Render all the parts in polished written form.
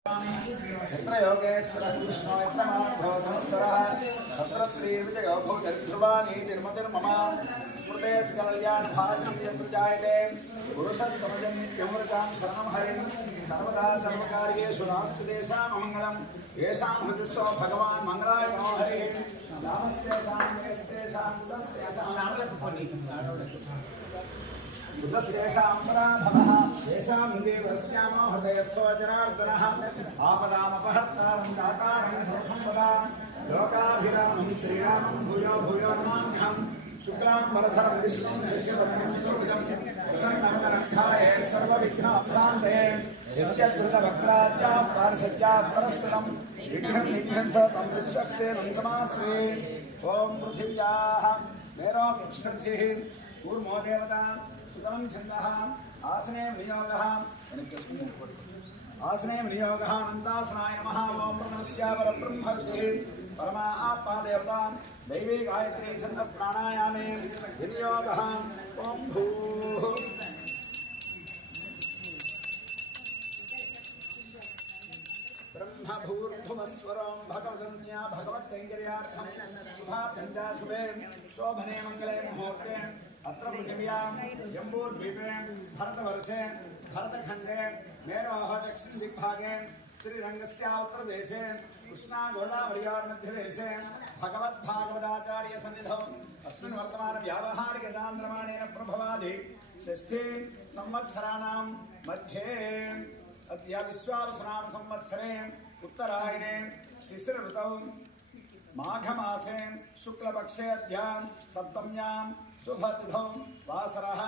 यत्र योगेश्वरः कृष्णो यत्र माधवो संस्करः तत्र श्रीविजयो भूतिर्ध्रुवाणी तिर्मतिर्मम स्मृते सकल्यान्भाग्यं यत्र जायते पुरुषस्तमजं नित्यमृतां शरणं हरिं सर्वदा सर्वकार्येषु नास्ति तेषाम् अमङ्गलं येषां हृदिस्थो भगवान् मङ्गलाय नमो हरिः नामस्तेषां यस्तेषां बुद्धस्तेषां पराभवः येषां देवस्यामो हृदयस्थो जनार्दनः आपदामपहर्तारं दातारं सर्वसम्पदां लोकाभिरामं श्रीरामं भूयो भूयो नमाम्यहं शुक्लां वरधरं विष्णुं शशिवर्णं चतुर्भुजं प्रसन्नवदनस्थाय सर्वविघ्नोपशान्तये यस्य धृतवक्त्राद्या पार्षद्या परस्वरं विघ्नं विघ्नसतं विश्वक्सेनं तमाश्रे ॐ पृथिव्याः मेरोपक्षिः कूर्मो देवता सुतम छंदः आसने विनियोगः अनन्तासनाय नमः ओम प्रणस्य परब्रह्म ऋषिः परमा आत्मा देवता दैवी गायत्री छंद प्राणायामे विनियोगः ओम भूः ब्रह्मभूर्भुवस्वरं भगवदन्या भगवत्कैङ्कर्यार्थं शुभाभ्यञ्जा शुभे शोभने मङ्गले मुहूर्ते अत्र पृथिव्यां जम्बूद्वीपे भरतवर्षे भरतखण्डे मेरोः दक्षिण दिग्भागे श्रीरङ्गस्य उत्तरदेशे कृष्णा गोदावर्योर्मध्यदेशे भगवद्भागवताचार्य सन्निधौ अस्मिन् वर्तमान व्यावहारिक चान्द्रमाणेन प्रभवादि षष्ठी संवत्सराणां मध्ये अद्य विश्वावसुनाम संवत्सरे उत्तरायणे शिशिर ऋतौ माघमासे शुक्लपक्षे अद्यां सप्तम्यां शुभतिथौ वासरः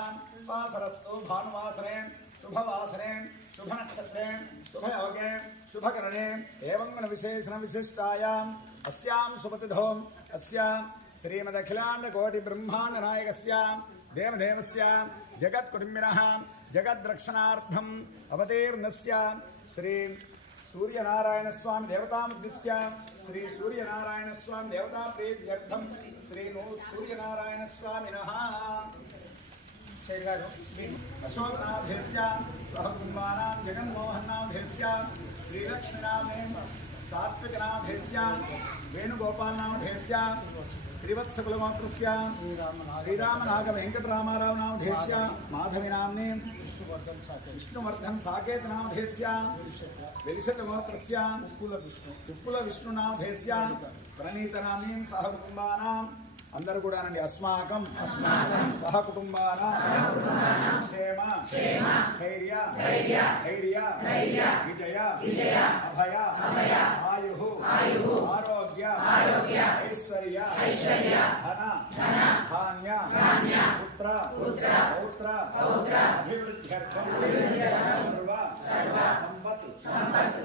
वासरस्तु भानुवासरे शुभवासरे शुभनक्षत्रे शुभयोगे शुभकरणे एवं विशेषण विशिष्टायाम् अस्यां शुभतिथौ अस्यां श्रीमदखिलाण्डकोटिब्रह्माण्डनायकस्य देवदेवस्य जगत्कुटुम्बिनः जगद्रक्षणार्थम् अवतीर्णस्य श्री सूर्यनारायण स्वामी देवतामुद्दिश्य श्री सूर्यनारायण स्वामी देवता प्रीत्यर्थं श्री सूर्यनारायण स्वामिनः अशोकनाथस्य सहकुटुम्बानां जगन्मोहननाथस्य श्रीलक्ष्मीनामे सात्विकनाथस्य वेणुगोपालनाथस्य श्रीवत्सकुलगोत्रस्य श्रीरामनागवेङ्कटरामारावनाथस्य माधवीनाम्ने विष्णुवर्धन साकेतनाथस्य वेलिशतगोत्रस्य उप्पुलविष्णुनाथस्य प्रणीतनाम्नीं सहकुटुम्बानां अंदर కూడా నండి अस्माकं सहकुटुम्बानां क्षेम स्थैर्य धैर्य विजय अभय आयुः आरोग्य ऐश्वर्य धन धान्य पुत्र पौत्र अभिवृद्ध्यर्थं सर्व संपत्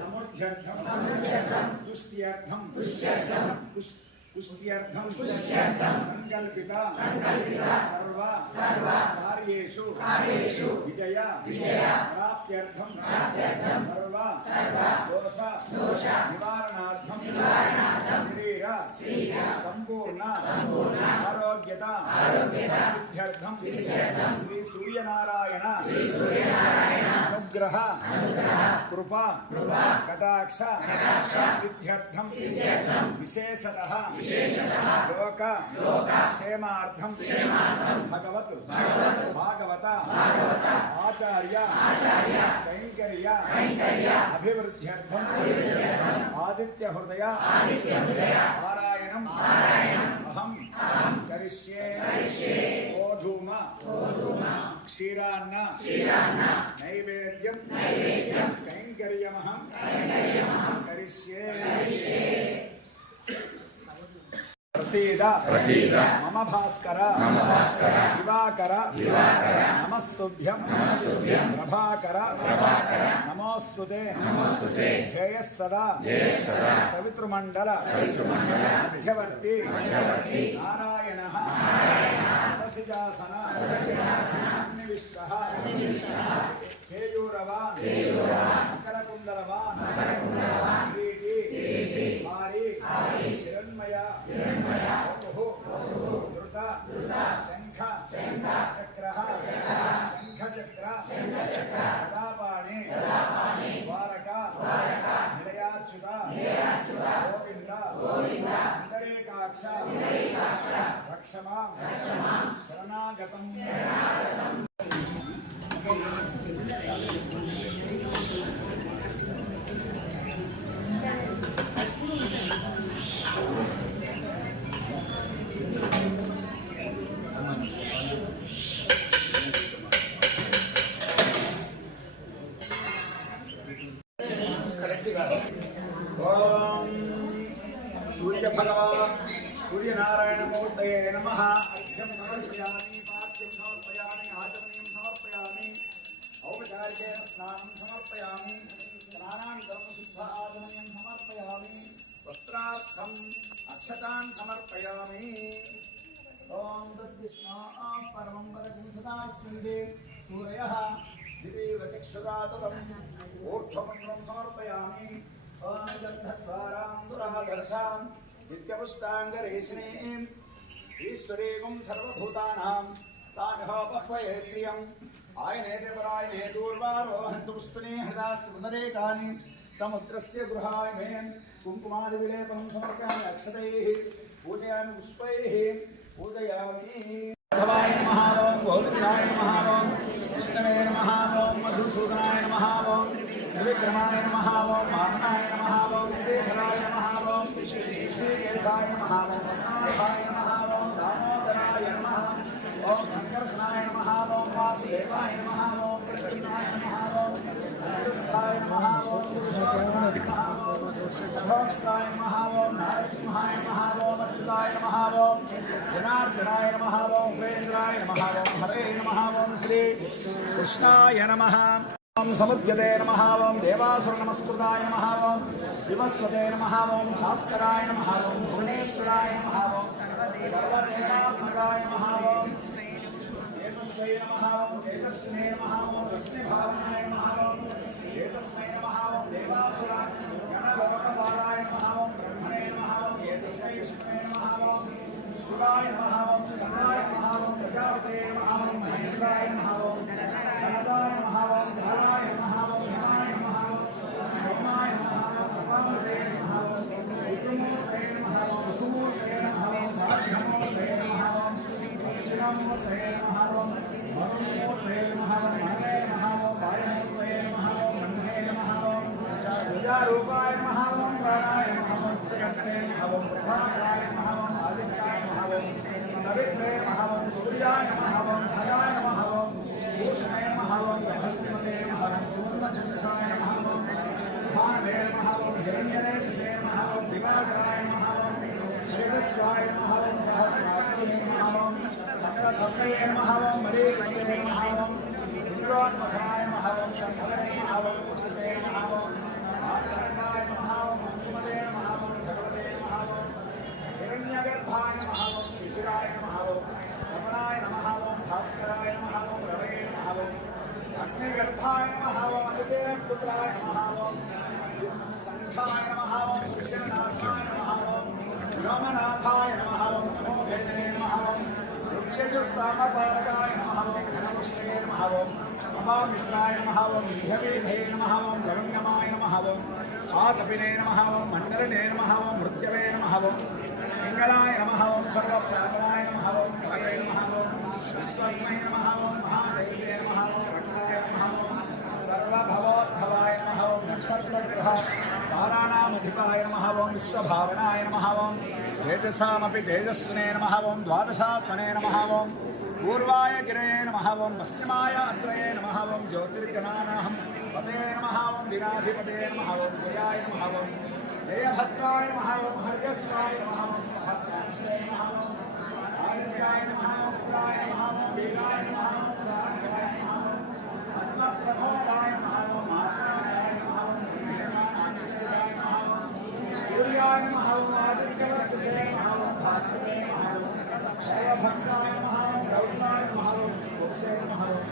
समुद्ध्यर्थं तुष्ट्यर्थं पुष्ट्यर्थं संकल्पिता सर्व कार्येषु विजय प्राप्त्यर्थं सर्व दोष निवारणार्थं शरीर संपूर्ण आरोग्यता सिद्ध्यर्थं श्री सूर्यनारायण अनुग्रह कृपा कटाक्ष सिद्ध्यर्थं विशेषतः लोक क्षेमार्थं भगवत भागवत आचार्य कैंकर्य अभिवृद्ध्यर्थं आदित्य हृदय पारायणं अहं करिष्ये ओधूम क्षीरान्न नैवेद्यं कैंकर्यमहं करिष्ये प्रसीद मम भास्कर दिवाकर नमस्तुभ्यं प्रभाकर नमोस्तुते जयः सदा सवितृमण्डल मध्यवर्ती नारायणः सन्निविष्टः केयूरवान् मकरकुण्डलवान् हिरण्मय शंख चक्र शंखचक्र गदापाणि द्वारका गोविंद इंदरेकाक्ष रक्षमा शरणागतम सूर्य भगवान सूर्य नारायण मूर्तये नमः। अर्घ्यं समर्पयामि, पाद्यं समर्पयामि, आचमनीयं समर्पयामि, औपचारिकेन स्नानं समर्पयामि, स्नानानन्तरं शुद्ध आचमनीयं समर्पयामि, वस्त्रार्थम् अक्षतान् समर्पयामि। ॐ तद्विष्णो परमं पदं सदा स्यन्ते सूरयः दिदेव चक्षुषा तदम् ऊर्ध्वपुण्ड्रं समर्पयामि। गन्धद्वारां नित्यपुष्टाङ्गरेशिनीम् ईश्वरीगुं सर्वभूतानां तामिह बह्वये श्रियम् आयनेते परायणे दूर्वारोहन्तु पुष्पिने हृदास्य पुनरेकानि समुद्रस्य गृहायने कुङ्कुमादिविलेपनं समर्पयामि अक्षतैः पूजयामि पुष्पैः पूजयामि। माधवाय नमः ओं गोविन्दाय नमः ओं विष्णवे नमः ओं मधुसूदनाय नमः ओं त्रिविक्रमाय नमः ओं वामनाय नमः ओं श्रीधराय नमः ओं श्रीकेशाय नमः ओं पद्मनाभाय नमः ओं दामोदराय नमः ओं संकर्षणाय नमः ओं वासुदेवाय नमः ओं कृष्णाय नमः ओं अनिरुद्धाय नमः ओं पुरुषोत्तमाय नमः ओं सभोक्ताय नमः ओं नरसिंहाय नमः ओं अच्युताय नमः ओं जनार्दनाय नमः ओं उपेन्द्राय नमः ओं हरे नमः ओं श्री कृष्णाय नमः ओं समुद्यते नमः ओं देवासुर नमस्कृताय नमः ओं विवस्वते नमः ओं भास्कराय नमः ओं भुवनेश्वराय नमः ओं सर्वदेवात्मकाय नमः ओं एतस्मै नमः ओं तेजस्विने नमः ओं रश्मिभावनाय नमः ओं एतस्मै नमः ओं देवासुर गणलोकपालाय नमः ओं ब्रह्मणे नमः ओं एतस्मै विष्णुवे नमः ओं शिवाय नमः ओं स्कन्दाय नमः ओं प्रजापते नमः ओं महेन्द्राय नमः ओं धनदाय नमः ओं धराय नमः ओं यमाय नमः ओं सोमाय नमः ओं भगवते नमः ओं विष्णुमूर्ते नमः ओं वसुमूर्ते नमः ओं साध्यमूर्ते नमः ओं शिवमूर्ते नमः ओं मरुमूर्ते नमः ओं मनवे नमः ओं वायुमूर्ते नमः ओं ब्रह्मे नमः ओं प्रजारूपाय नमः ओं प्राणाय नमः ओं जगत्ते नमः ओं प्रभाकाय नमः ओं आदित्याय नमः ओं सवित्रे नमः ओं सूर्याय नमः ओं भगाय नमः ओं भूषणे नमः ओं बृहस्पते नमः ओं सूर्यचन्द्रसाय नमः ओं भावे नमः ओं हिरण्यरेतसे नमः ओं दिवाकराय नमः ओं श्रीधस्वाय नमः ओं सहस्राक्षे नमः ओं सकलसत्तये नमः ओं मरीचिते नमः ओं इंद्रोन्मथनाय नमः ओं शम्भवे नमः ओं उषिते नमः ओं आर्तरण्डाय नमः ओं अंशुमते नमः ओं भगवते नमः ओं हिरण्यगर्भाय नमः ओं शिशिराय नमः ओं तपनाय नमः ओं भास्कराय नमः ओं रवये नमः ओं अग्निगर्भाय नमः ओं अदिते पुत्राय नमः ओं संघाय नमः ओं शिशिरनाथाय नमः ओं रामनाथाय नमः ओं नमोभेदने नमः ओं यजुस्सामपारकाय नमः ओं धनपुष्टे नमः ओं अमामित्राय नमः ओं निधवेधे नमः ओं गवङ्गमाय नमः ओं आतपिने नमः ओं मण्डलने नमः ओं मृत्यवे नमः ओं मंगलाय नमः ओं सर्वप्रापणाय नमः ओं कवये नमः ओं विश्वस्मै नमः ओं महादेवे नमः ओं रत्नाय नमः ओं सर्वभवोद्भवाय नमः ओं नक्षत्रग्रह ताराणामधिपाय नमः ओं विश्वभावनाय नमः ओं तेजसामपि तेजस्विने नमः ओं द्वादशात्मने नमः ओं पूर्वाय गिरये नमः ओं पश्चिमाय अत्रये नमः ओं ज्योतिर्गणानाहं पते नमः ओं दिनाधिपते नमः ओं जयाय नमः ओं जयभद्राय नमः ओं हर्यस्वाय नमः ओं सहस्रांशे नमः ओं आदित्याय नमः ओं पुत्राय नमः ओं वीराय नमः ओं सारंगाय नमः ओं पद्मप्रभोदाय नमः ओं मात्राय नमः ओं सिंहनाथाय नमः ओं सूर्याय नमः ओं आदित्यवर्चसे नमः ओं भास्करे नमः ओं सर्वभक्षाय नमः ओं गौतमाय नमः ओं मोक्षे नमः ओं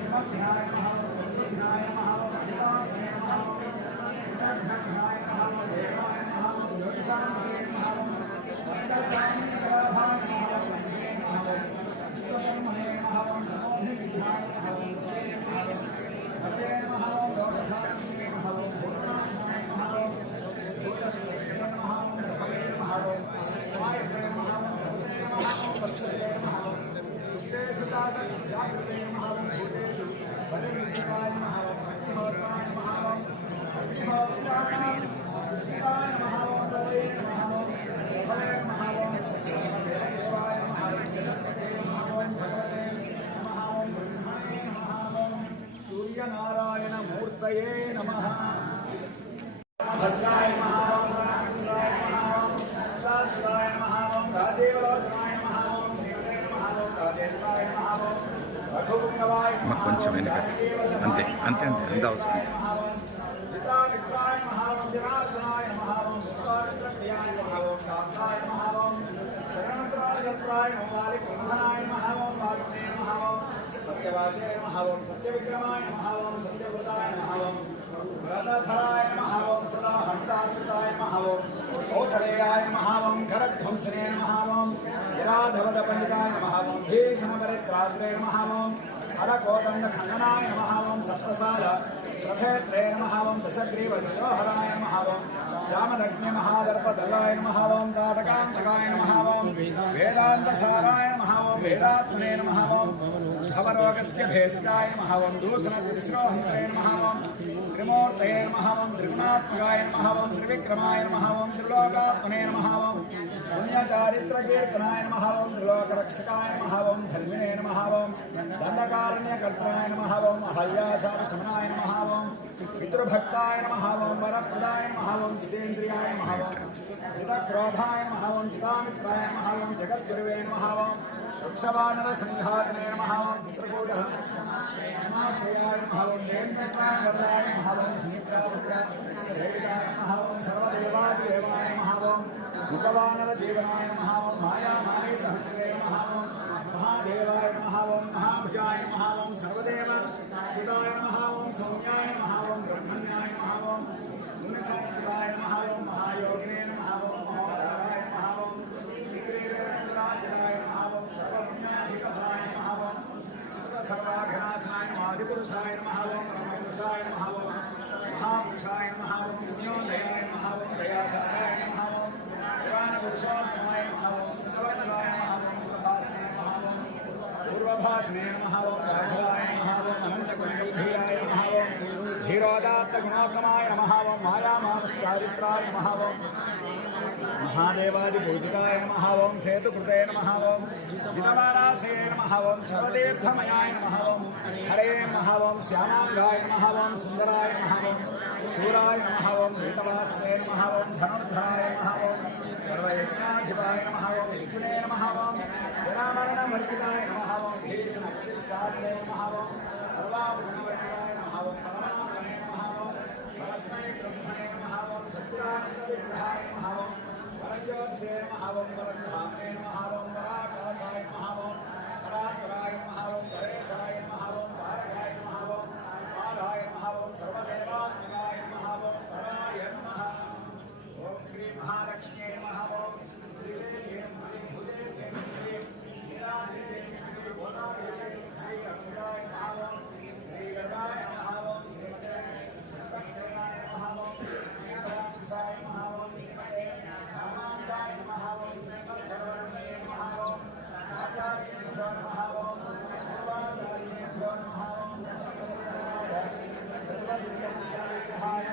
हिमभ्याय नमः ओं संसिद्धाय नमः ओं अधिपात्रे नमः ओं इंद्रघ्नाय नमः ओं देवाय नमः ओं ज्योतिषाय नमः ओं वक्रचान्द्रप्रभाय नमः ओं वन्दे नमः ओं विश्वकर्मणे नमः ओं नमोभिविद्याय नमः ओं भवे नमः ओं लोकसाक्षिणे नमः ओं भूतानाय नमः ओं मूर्तये नमः भद्राय नमः ओम रामचंद्राय नमः ओम शास्त्राय नमः ओम राजेवलोचनाय नमः ओम श्रीमते नमः ओम राजेन्द्राय नमः ओम रघुपुंगवाय नमः కొంచెం వెనక అంతే అంతే అంతే అంత అవసరం चित्रामित्राय नमः ओम जनार्दनाय नमः ओम विश्वामित्रप्रियाय नमः ओम कान्ताय नमः ओम शरणत्राय नमः वालिकृष्णाय नमः ओम वाल्मीके नमः ओम सत्यवाचे नमः ओम सत्यविक्रमाय नमः ओम सत्यव्रताय नमः ओम व्रतधराय नमः ओम सदा हंतासुताय नमः ओम कौसलेयाय नमः ओम खरध्वंसने नमः ओम जराधवदपंडिताय नमः ओम भीषणपरित्रात्रे नमः ओम हरकोदण्डखण्डनाय नमः ओम सप्तसाल प्रभेत्रे नमः ओम दशग्रीवशिरोहराय नमः ओम जामदग्नि महादर्पदलाय नमः ओम ताटकान्तकाय नमः ओम वेदान्तसाराय नमः ओम वेदात्मने नमः ओम भवरोगस्य भेषजाय नमः ओम दूषणत्रिस्रोहन्त्रे नमः ओम त्रिमूर्तये नमः ओम त्रिगुणात्मकाय नमः ओम त्रिविक्रमाय नमः ओम त्रिलोकात्मने नमः ओम पुण्यचारित्रकीर्तनाय नमः ओम त्रिलोकरक्षकाय नमः ओम धर्मिणे नमः ओम दण्डकारण्यकर्त्राय नमः ओम अहल्याशापशमनाय नमः ओम पितृभक्ताय नमः ओम वरप्रदाय नमः ओम जितेन्द्रियाय नमः ओम जितक्रोधाय नमः ओम जितामित्राय नमः ओम जगद्गुरुवे नमः ओम वृक्षवानरसंघातने नमः ओम चित्रकूटः नमः ओम जयन्तकाय वरदाय नमः ओम सुमित्राय नमः ओम सर्वदेवादिदेवाय नमः ओम मुखवानरजीवनाय नमः ओम मायामानेत्रहस्ते नमः ओम महादेवाय नमः ओम महाभुजाय नमः ओम सर्वदेव सुदाय नमः ओम सौम्याय नमः ओम ब्रह्मण्याय नमः ओम गुणसंस्कृताय नमः ओम महायोगिने नमः ओम महोदराय नमः ओम विक्रीडराजराय नमः ओम सर्वपुण्याधिकफलाय नमः ओम सर्वाघनाशाय नमः आदिपुरुषाय नमः ओम परमपुरुषाय नमः ओम महापुरुषाय नमः ओम पुण्योदयाय नमः ओम दयासाराय नमः ओम पुरुषोत्तमाय नमः ओम सर्वज्ञाय नमः ओम पूर्वभाषणे नमः ओम राघवाय नमः ओम अनन्तगुणगम्भीराय नमः ओम धीरोदात्तगुणोत्तमाय नमः ओम मायामानश्चारित्राय नमः ओम महादेवादिपूजिताय नमः ओम सेतुकृते नमः ओम जितवारासे नमः ओम सर्वतीर्थमयाय नमः ओम हरे नमः ओम श्यामांगाय नमः ओम सुन्दराय नमः ओम शूराय नमः ओम भीतवास्ये नमः ओम धनुर्धराय नमः ओम सर्वयज्ञाधिपाय नमः ओम यज्ञुने नमः ओम जरामरणमर्जिताय नमः ओम भीषणकृष्टाय नमः ओम सर्वाभरणवर्णाय नमः ओम परमात्मने नमः ओम परस्मै ब्रह्मणे नमः ओम सच्चिदानन्दविग्रहाय नमः ओम परज्योतिषे नमः ओम परब्रह्मणे नमः ओम पराकाशाय नमः ओम परात्पराय नमः ओम परेशाय नमः ओम पारकाय नमः ओम पाराय नमः ओम सर्वदेवात्मकाय नमः ओम पराय नमः ओम श्री महालक्ष्मी नमः ओम श्रीदेवी श्री भूदेवी श्री हीरादेवी श्री गोदादेवी श्री अमृताय नमः ओम श्री गदाय नमः ओम श्रीमते शिवसेनाय नमः ओम श्रीरामसाय नमः ओम श्रीमते रामानंदाय नमः ओम श्रीमद्भगवते नमः ओम आचार्येभ्यो नमः ओम पूर्वाचार्येभ्यो नमः ओम सर्वविद्यासहाय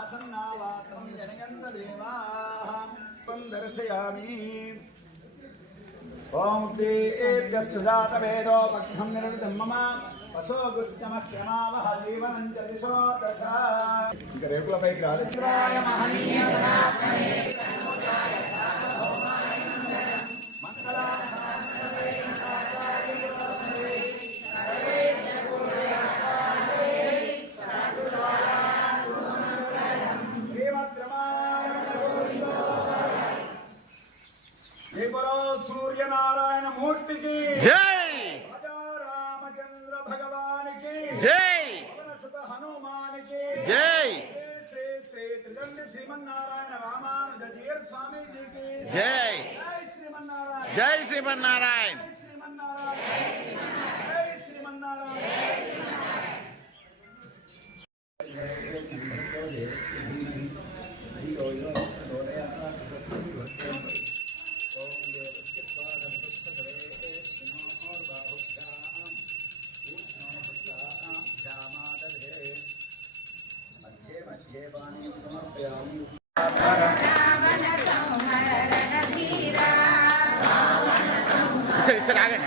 आसन्नावात्रं जनयन्तदेवाः दर्शयामि ओम तेभ्यः सुजातवेदो भक्तं निर्विदं मम वसोगुश्चमक्षमावह जीवनं च दिशो दश इక రేకుల పైకి రాలి శ్రాయ మహనీయ గుణాత్మనే सूर्यनारायण मूर्ति की जय, राजा रामचंद्र भगवान की जय, सुत हनुमान की जय, श्री श्री त्रिदंड श्रीमन्नारायण रामानुज जीयर स्वामी जी की जय, जय श्रीमन्नारायण, जय श्रीमन्नारायण, जय श्रीमन्नारायण, जय श्रीमन्नारायण। क्षेपाणि समर्पयामि सर आगे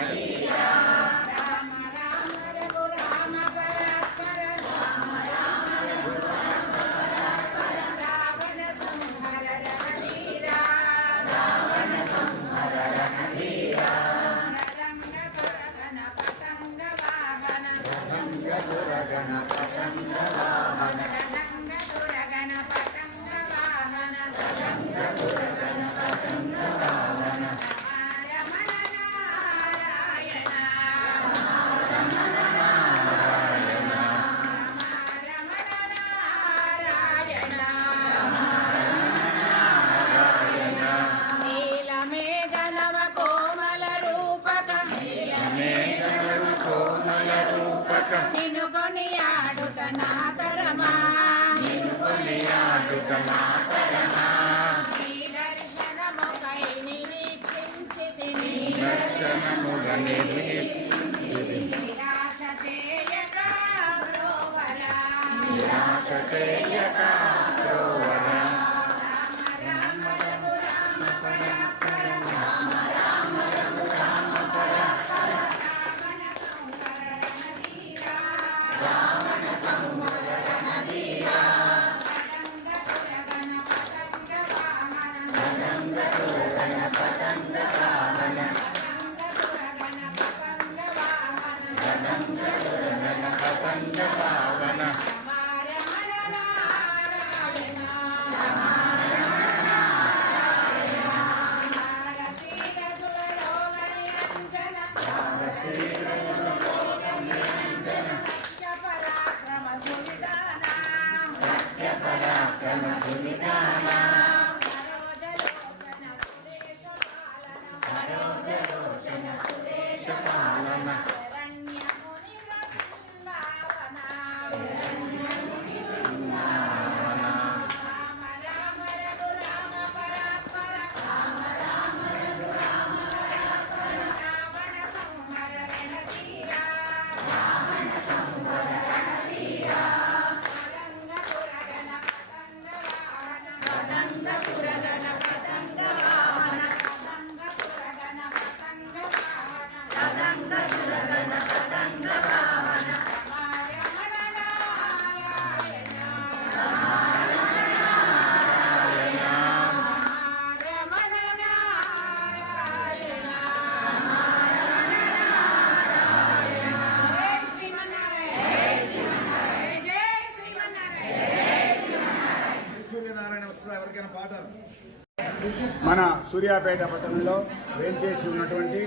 మన సూర్యాపేట పట్టణంలో వేంచేసి ఉన్నటువంటి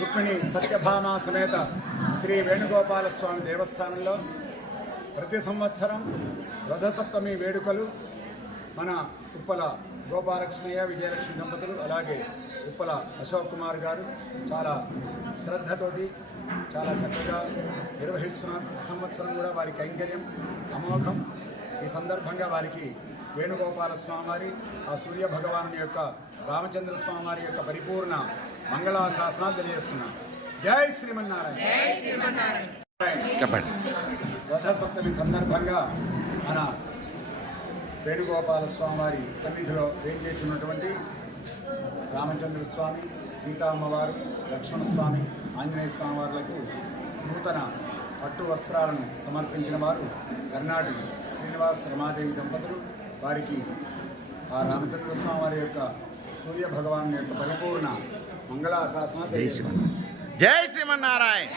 రుక్మిణి సత్యభామ సమేత శ్రీ వేణుగోపాల స్వామి దేవస్థానంలో ప్రతి సంవత్సరం రథసప్తమి వేడుకలు మన ఉప్పల గోపాలకృష్ణయ్య విజయలక్ష్మి దంపతులు అలాగే ఉప్పల అశోక్ కుమార్ గారు చాలా శ్రద్ధతోటి చాలా చక్కగా నిర్వహిస్తున్నారు. సంవత్సరం కూడా వారి కైంకర్యం అమోఘం. ఈ సందర్భంగా వారికి వేణుగోపాల స్వామివారి ఆ సూర్య భగవాను యొక్క రామచంద్ర స్వామివారి యొక్క పరిపూర్ణ మంగళాశాసనాలు తెలియజేస్తున్నాను. జై శ్రీమన్నారాయణ. రథసప్తమి సందర్భంగా మన వేణుగోపాల స్వామివారి సన్నిధిలో వేంచేసినటువంటి రామచంద్ర స్వామి, సీతా అమ్మవారు, లక్ష్మణస్వామి, ఆంజనేయ స్వామివార్లకు నూతన పట్టు వస్త్రాలను సమర్పించిన వారు కర్ణాటి శ్రీనివాస్ రమాదేవి దంపతులు. వారికి ఆ రామచంద్ర స్వామి వారి యొక్క సూర్య భగవాన్ యొక్క పరిపూర్ణ మంగళాశాసన జై శ్రీమన్నారాయణ.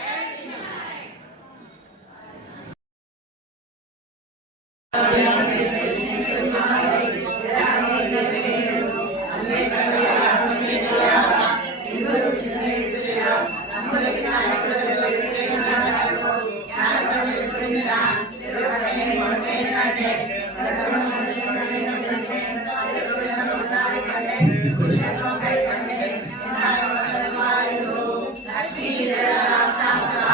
Love.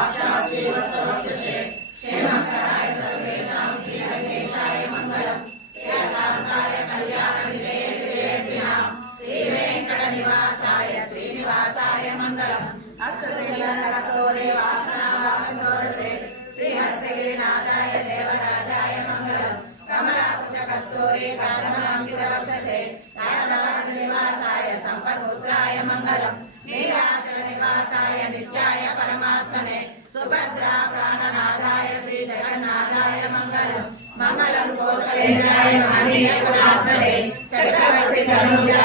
गौरी कांतमांकितवक्षसे राजभवन निवासाय संपत्पुत्राय मंगलम नीलाचल निवासाय नित्याय परमात्मने सुभद्रा प्राणनादाय श्री जगन्नाथाय मंगलम मंगलम कौसलेन्द्राय महनीय गुणात्मने चक्रवर्ती तनूजाय